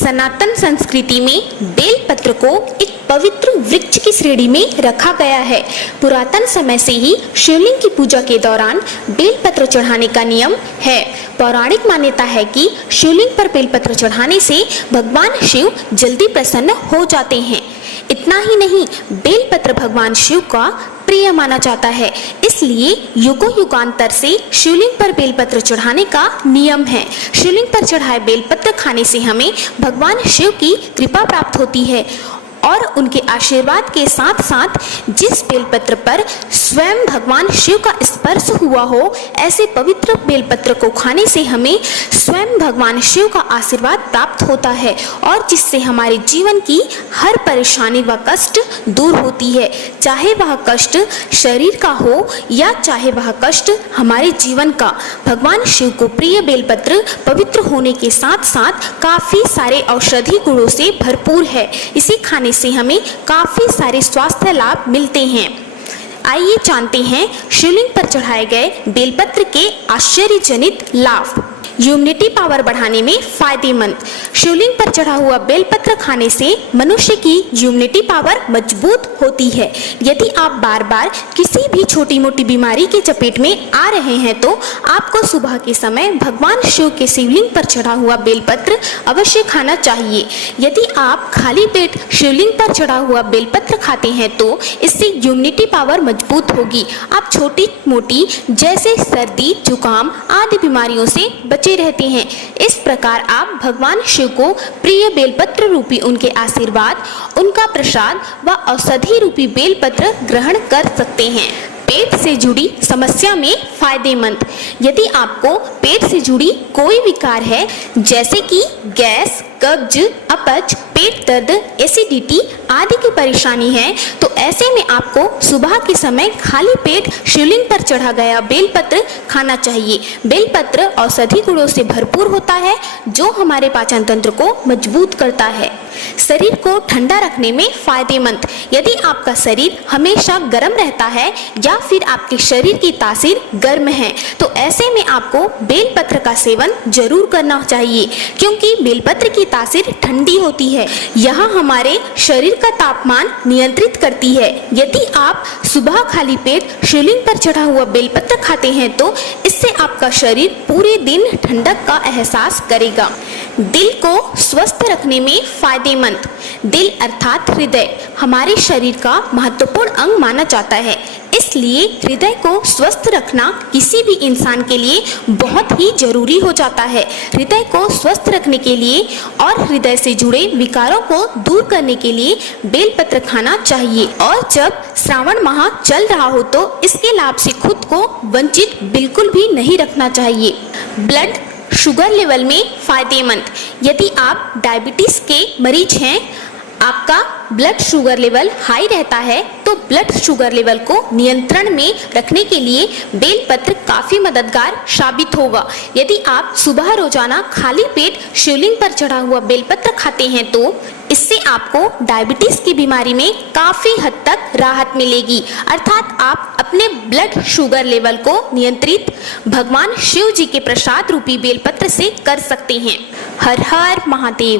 सनातन संस्कृति में बेलपत्र को एक पवित्र वृक्ष की श्रेणी में रखा गया है। पुरातन समय से ही शिवलिंग की पूजा के दौरान बेलपत्र चढ़ाने का नियम है। पौराणिक मान्यता है कि शिवलिंग पर बेलपत्र चढ़ाने से भगवान शिव जल्दी प्रसन्न हो जाते हैं। इतना ही नहीं, बेलपत्र भगवान शिव का प्रिय माना जाता है, इसलिए युगों युगांतर से शिवलिंग पर बेलपत्र चढ़ाने का नियम है। शिवलिंग पर चढ़ाए बेलपत्र खाने से हमें भगवान शिव की कृपा प्राप्त होती है और उनके आशीर्वाद के साथ साथ जिस बेलपत्र पर स्वयं भगवान शिव का स्पर्श हुआ हो, ऐसे पवित्र बेलपत्र को खाने से हमें स्वयं भगवान शिव का आशीर्वाद प्राप्त होता है और जिससे हमारे जीवन की हर परेशानी व कष्ट दूर होती है। चाहे वह कष्ट शरीर का हो या चाहे वह कष्ट हमारे जीवन का। भगवान शिव को प्रिय बेलपत्र पवित्र होने के साथ साथ काफ़ी सारे औषधि गुणों से भरपूर है। इसे खाने से हमें काफी सारे स्वास्थ्य लाभ मिलते हैं। आइए जानते हैं शिवलिंग पर चढ़ाए गए बेलपत्र के आश्चर्यजनित लाभ। इम्यूनिटी पावर बढ़ाने में फायदेमंद। शिवलिंग पर चढ़ा हुआ बेलपत्र खाने से मनुष्य की इम्यूनिटी पावर मजबूत होती है। यदि आप बार बार किसी भी छोटी मोटी बीमारी के चपेट में आ रहे हैं तो आपको सुबह के समय भगवान शिव के शिवलिंग पर चढ़ा हुआ बेलपत्र अवश्य खाना चाहिए। यदि आप खाली पेट शिवलिंग पर चढ़ा हुआ बेलपत्र खाते हैं तो इससे इम्यूनिटी पावर मजबूत होगी। आप छोटी मोटी जैसे सर्दी, जुकाम आदि बीमारियों से बचे रहते हैं। इस प्रकार आप भगवान शिव को प्रिय बेलपत्र रूपी उनके आशीर्वाद, उनका प्रसाद व औषधि रूपी बेलपत्र ग्रहण कर सकते हैं। पेट से जुड़ी समस्या में फायदेमंद। यदि आपको पेट से जुड़ी कोई विकार है जैसे कि गैस, कब्ज, अपच, पेट दर्द, एसिडिटी आदि की परेशानी है तो ऐसे में आपको सुबह के समय खाली पेट शिवलिंग पर चढ़ा गया बेलपत्र खाना चाहिए। बेलपत्र औषधि गुणों से भरपूर होता है जो हमारे पाचन तंत्र को मजबूत करता है। शरीर को ठंडा रखने में फायदेमंद। यदि आपका शरीर हमेशा गर्म रहता है या फिर आपके शरीर की तासीर गर्म है तो ऐसे में आपको बेलपत्र का सेवन जरूर करना चाहिए क्योंकि बेलपत्र की तासीर ठंडी होती है। यह हमारे शरीर का तापमान नियंत्रित करती है। यदि आप सुबह खाली पेट शिवलिंग पर चढ़ा हुआ बेलपत्र खाते हैं तो इससे आपका शरीर पूरे दिन ठंडक का एहसास करेगा। दिल को स्वस्थ रखने में फायदेमंद। दिल अर्थात हृदय हमारे शरीर का महत्वपूर्ण अंग माना जाता है, इसलिए हृदय को स्वस्थ रखना किसी भी इंसान के लिए बहुत ही जरूरी हो जाता है। हृदय को स्वस्थ रखने के लिए और हृदय से जुड़े विकारों को दूर करने के लिए बेलपत्र खाना चाहिए और जब श्रावण माह चल रहा हो तो इसके लाभ से खुद को वंचित बिल्कुल भी नहीं रखना चाहिए। ब्लड शुगर लेवल में फायदेमंद। यदि आप डायबिटीज के मरीज हैं, आपका ब्लड शुगर लेवल हाई रहता है तो ब्लड शुगर लेवल को नियंत्रण में रखने के लिए बेलपत्र काफ़ी मददगार साबित होगा। यदि आप सुबह रोजाना खाली पेट शिवलिंग पर चढ़ा हुआ बेलपत्र खाते हैं तो इससे आपको डायबिटीज की बीमारी में काफ़ी हद तक राहत मिलेगी, अर्थात आप अपने ब्लड शुगर लेवल को नियंत्रित भगवान शिव जी के प्रसाद रूपी बेलपत्र से कर सकते हैं। हर हर महादेव।